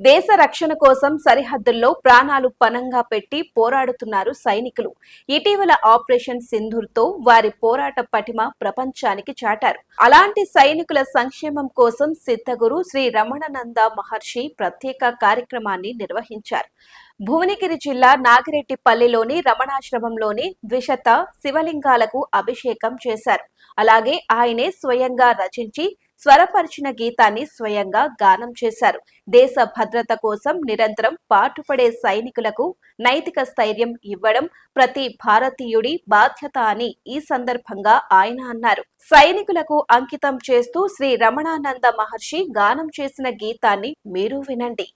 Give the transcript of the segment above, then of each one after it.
దేశ రక్షణ కోసం సరిహద్దుల్లో ప్రాణాలు పణంగా పెట్టి పోరాడుతున్నారు సైనికులు. ఇటీవల ఆపరేషన్ సింధూర్తో వారి పోరాట పటిమ ప్రపంచానికి చాటారు. అలాంటి సైనికుల సంక్షేమం కోసం సిద్ధగురు శ్రీ రమణానంద మహర్షి ప్రత్యేక కార్యక్రమాన్ని నిర్వహించారు. భువనగిరి జిల్లా నాగిరెడ్డిపల్లిలోని రమణాశ్రమంలోని ద్విశత శివలింగాలకు అభిషేకం చేశారు. అలాగే ఆయనే స్వయంగా రచించి స్వరపరిచిన గీతాన్ని స్వయంగా గానం చేశారు. దేశ భద్రత కోసం నిరంతరం పాటుపడే సైనికులకు నైతిక స్థైర్యం ఇవ్వడం ప్రతి భారతీయుడి బాధ్యత అని ఈ సందర్భంగా ఆయన అన్నారు. సైనికులకు అంకితం చేస్తూ శ్రీ రమణానంద మహర్షి గానం చేసిన గీతాన్ని మీరు వినండి.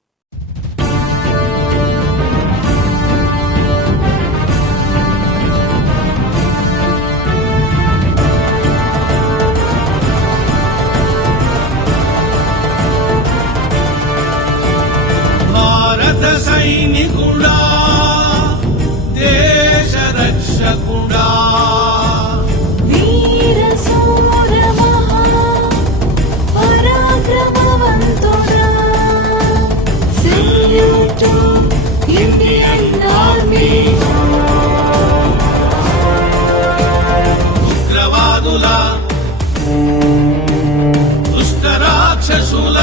సైనికుడా దేశ రక్షకుడా వీర శూర మహా పరాక్రమవంతుడా సెల్యూట్ టు ఇండియన్ ఆర్మీ. ఉగ్రవాదుల దుష్ట రాక్షసుల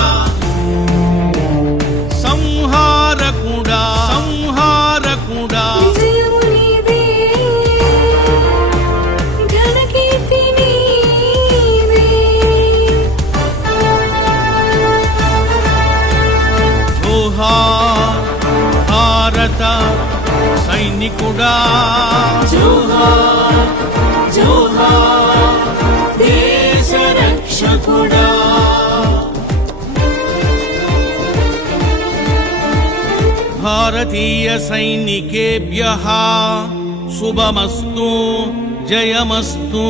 భారత సైనికుడా జోహార్ జోహార్ దేశ రక్షకుడా. భారతీయ సైనికేభ్యః శుభమస్తు జయమస్తు.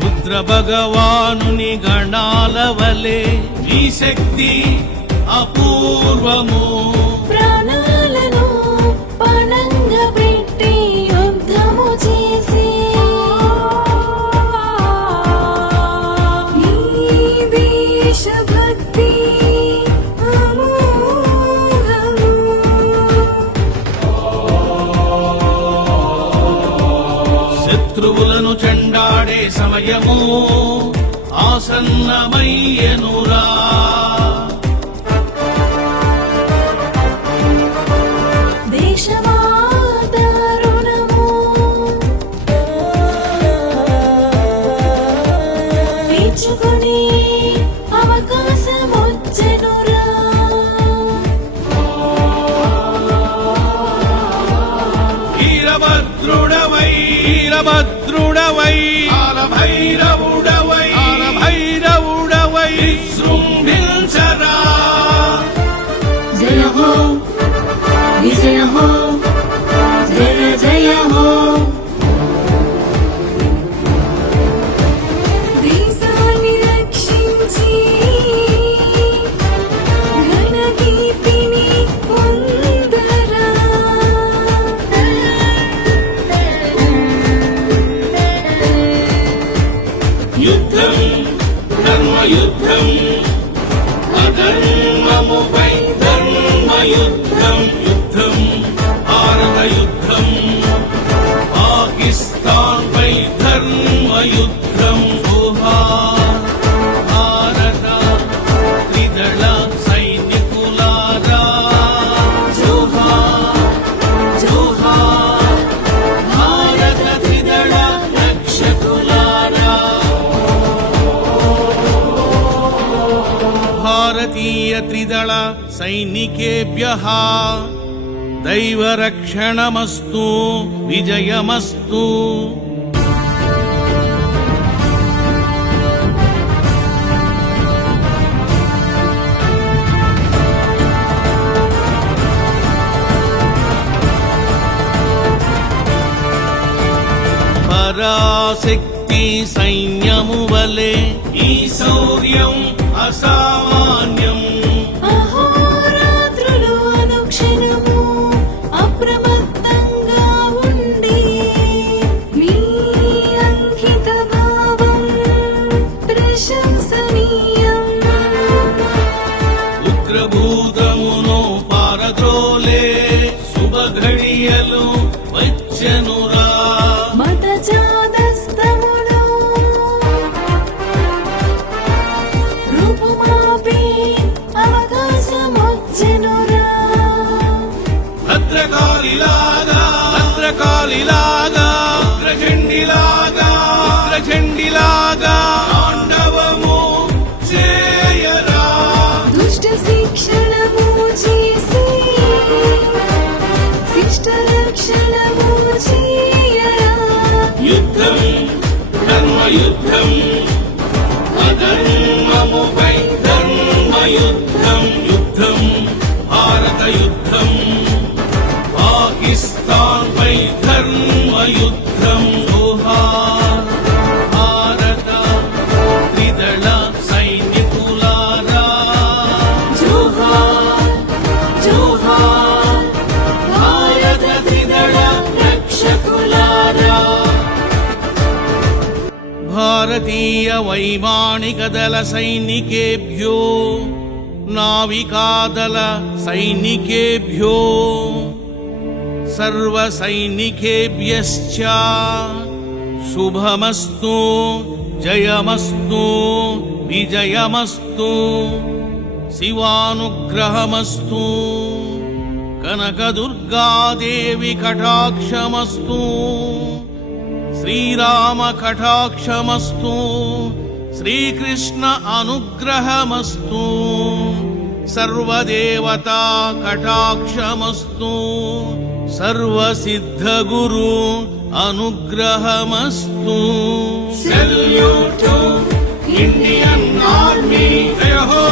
రుద్ర భగవానుని గణాల వలె ఈ శక్తి అపూర్వము. ప్రాణాలను పణంగా పెట్టి యుద్ధము చేసి నీ దేశభక్తి అమోఘము. శత్రువులను చెండాడే సమయము ఆసన్నమయ్యెనురా. దేశమాత రుణము తీర్చుకునే అవకాశమొచ్చెనురా. వీరభద్రుడవై వీరభద్రుడవై కాలభైరవుడవై కాలభైరవుడవై విజృంభించరా. జయ హో విజయ హో జయ జయ హో. దేశాన్ని రక్షించి ఘనకీర్తిని పొందరా. యుద్ధం ధర్మయుద్ధం అధర్మముపై ధర్మయుద్ధం. యుద్ధం భారత యుద్ధం పాకిస్తాన్ పై ధర్మయుద్ధం. జోహార్ భారత త్రిదళ సైనికులారా జోహార్ జోహార్ భారత త్రిదళ రక్షకులారా. భారతీయ త్రిదళ సైనికేభ్యః దైవరక్షణమస్తు విజయమస్తు. పరాశక్తి సైన్యము వలె ఈ శౌర్యం అసామాన్యం. అహోరాత్రులు అనుక్షణము అప్రమత్తంగా ఉండి మీ అంకిత భావం ప్రశంసనీయం. ఉగ్రభూతమును పారద్రోలే శుభఘడియలు వచ్చెనురా. మతజాతస్తములో రూపుమాపి అవకాశమొచ్చెనురా. భద్రకాళిలాగా ఉగ్రచండిలాగా తాండవము చేయరా. దుష్ట శిక్షణము చేసి శిష్ట రక్షణము చేయరా. యుద్ధం ధర్మయుద్ధం అధర్మముపై ధర్మయుద్ధం. యుద్ధం భారత యుద్ధం పాకిస్తాన్ పై ధర్మయుద్ధం. జోహార్ భారత త్రిదళ సైనికులారా. జోహార్ జోహార్ భారత త్రిదళ రక్షకులారా. భారతీయ వైమానిక దళ సైనికేభ్యో నావికాదళ సైనికేభ్యో సర్వ సైనికేభ్యశ్చ శుభమస్తు జయమస్తు విజయమస్తు శివానుగ్రహమస్తు కనకదుర్గాదేవి కటాక్షమస్తు శ్రీరామ కటాక్షమస్తు శ్రీకృష్ణ అనుగ్రహమస్తు సర్వదేవతా కటాక్షమస్తు సర్వసిద్ధగురు అనుగ్రహమస్తు. Salute Indian army. జయ హో.